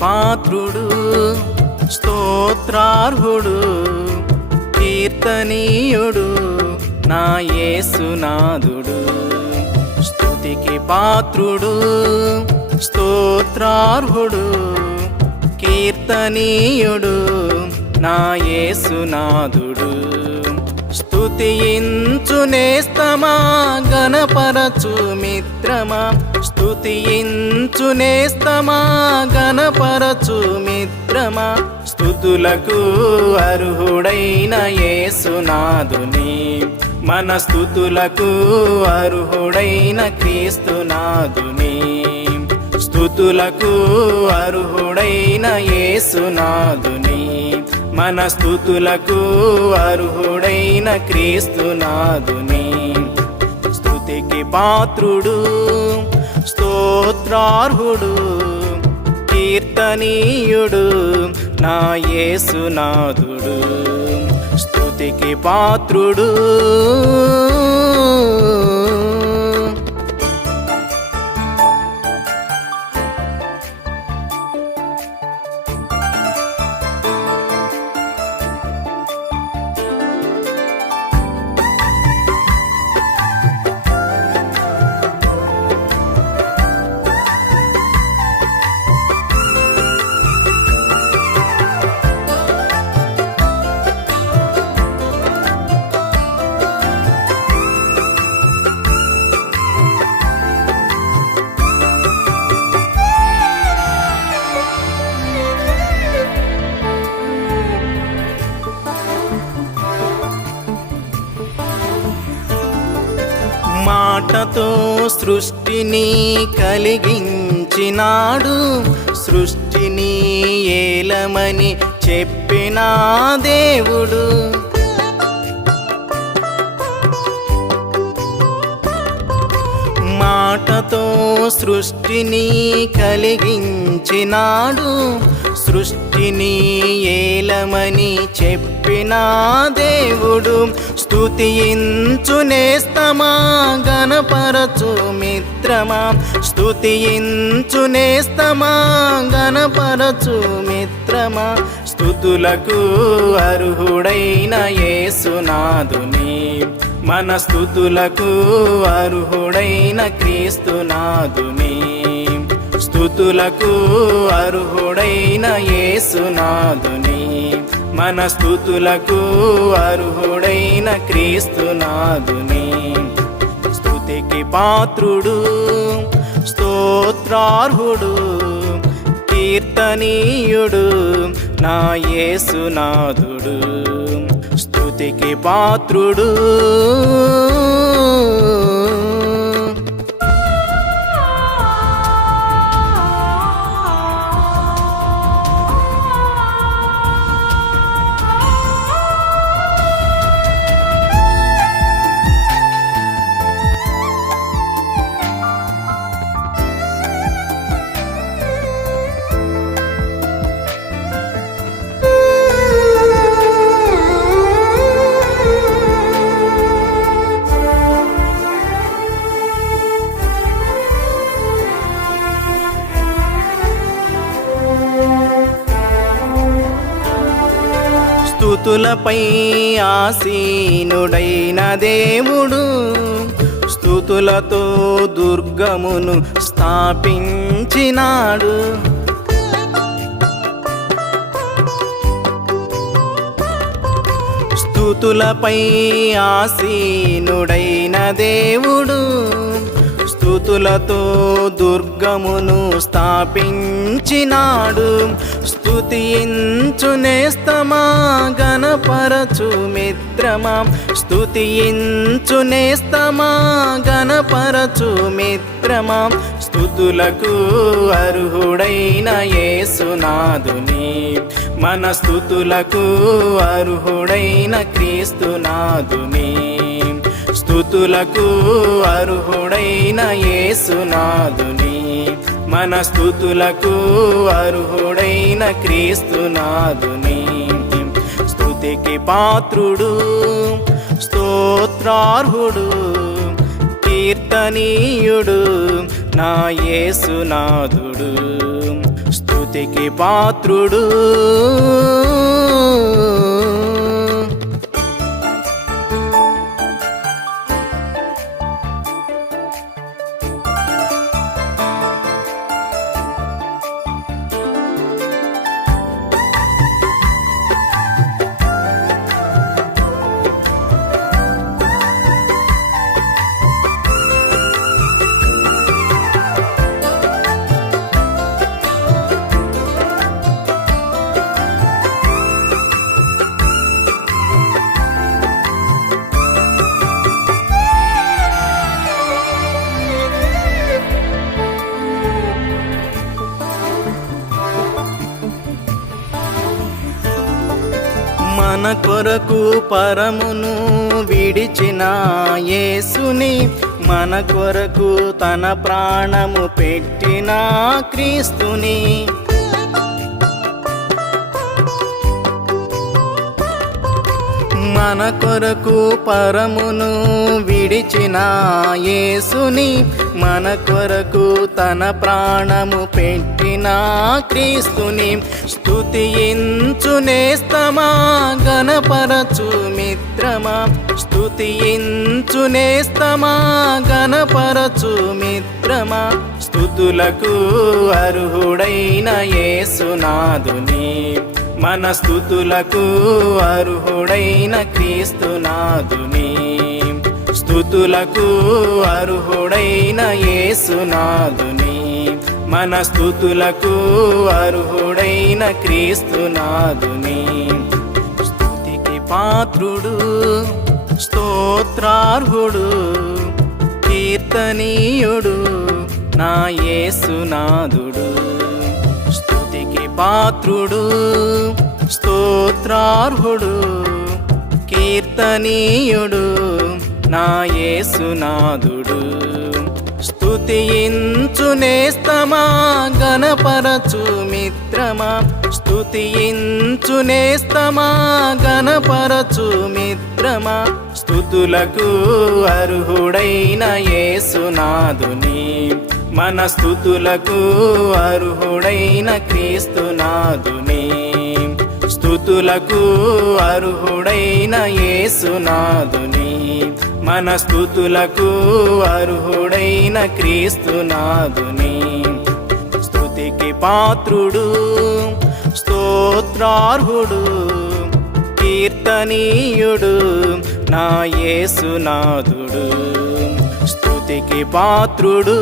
పాత్రుడు, స్తోత్రార్హుడు, కీర్తనీయుడు నా యేసునాథుడు. స్తుతికి పాత్రుడు, స్తోత్రార్హుడు, కీర్తనీయుడు నా యేసునాథుడు. స్తుతించు నేస్తమా, గణపరచు మిత్రమా, స్తుతించు నేస్తమా, గణపరచు మిత్రమా, స్తుతులకు అర్హుడైన యేసునాథుని, మన స్తుతులకు అర్హుడైన క్రీస్తునాథుని, స్తుతులకు అర్హుడైన యేసునాథుని, మన స్తుతులకు అర్హుడైన క్రీస్తునాథుని. స్తుతికి పాత్రుడు, స్తోత్రార్హుడు, కీర్తనీయుడు నా యేసునాథుడు. స్తుతికి పాత్రుడు. మాటతో సృష్టిని కలిగించినాడు, సృష్టిని ఏలమని చెప్పిన దేవుడు. మాటతో సృష్టిని కలిగించినాడు, సృష్టిని ఏలమని చెప్పిన దేవుడు. స్తుతించు నేస్తమా, గణపరచు మిత్రమా, స్తుతించు నేస్తమా, గణపరచు మిత్రమా, స్తుతులకు అర్హుడైన యేసునాథుని, మన స్తుతులకు అర్హుడైన క్రీస్తునాథుని, స్తుతులకు అర్హుడైన యేసునాథుని, మన స్తుతులకు అర్హుడైన క్రీస్తునాథుని. స్తుతికి పాత్రుడు, స్తోత్రార్హుడు, కీర్తనీయుడు నా యేసునాథుడు. స్తుతికి పాత్రుడు. స్తుతులపై ఆసీనుడైన దేవుడు, స్తుతులతో దుర్గమును స్థాపించినాడు. స్తుతులపై ఆసీనుడైన దేవుడు, స్తుతులతో దుర్గమును స్థాపించినాడు. స్తుతించు నేస్తమా, గణపరచు మిత్రమా, స్తుతించు నేస్తమా, గణపరచు మిత్రమా, స్తుతులకు అర్హుడైన యేసునాథుని, మన స్తుతులకు అర్హుడైన క్రీస్తునాథుని, స్తుతులకు అర్హుడైన యేసునాథుని, మన స్తుతులకు అర్హుడైన క్రీస్తునాథుని. స్తుతికి పాత్రుడు, స్తోత్రార్హుడు, కీర్తనీయుడు నా యేసునాథుడు. స్తుతికి పాత్రుడు. మన కొరకు పరమును విడిచిన యేసుని, మన కొరకు తన ప్రాణము పెట్టిన క్రీస్తుని, మన కొరకు పరమును విడిచిన యేసుని, మన కొరకు తన ప్రాణము పెట్టిన క్రీస్తుని స్తుతించు నేస్తమా గణపరచు మిత్రమా, స్తుతించు నేస్తమా గణపరచు మిత్రమా, స్తుతులకు అర్హుడైన యేసునాథుని, మన స్తుతులకు అర్హుడైన క్రీస్తునాథుని, స్తుతులకు అర్హుడైన యేసునాథుని, మన స్తుతులకు అర్హుడైన క్రీస్తునాథుని. స్తుతికి పాత్రుడు, స్తోత్రార్హుడు, కీర్తనీయుడు నా యేసునాథుడు. స్తుతికి పాత్రుడు, స్తోత్రార్హుడు, కీర్తనీయుడు నా యేసునాథుడు. స్తుతించు నేస్తమా గణపరచు మిత్రమా, స్తుతించు నేస్తమా గణపరచు మిత్రమా, స్తుతులకు అర్హుడైన యేసునాథుని, మన స్తుతులకు అర్హుడైన క్రీస్తునాథుని, స్తుతులకు అర్హుడైన యేసునాథుని, మన స్తుతులకు అర్హుడైన క్రీస్తునాథుని. స్తుతికి పాత్రుడు, స్తోత్రార్హుడు, కీర్తనీయుడు నా యేసునాథుడు. స్తుతికి పాత్రుడు.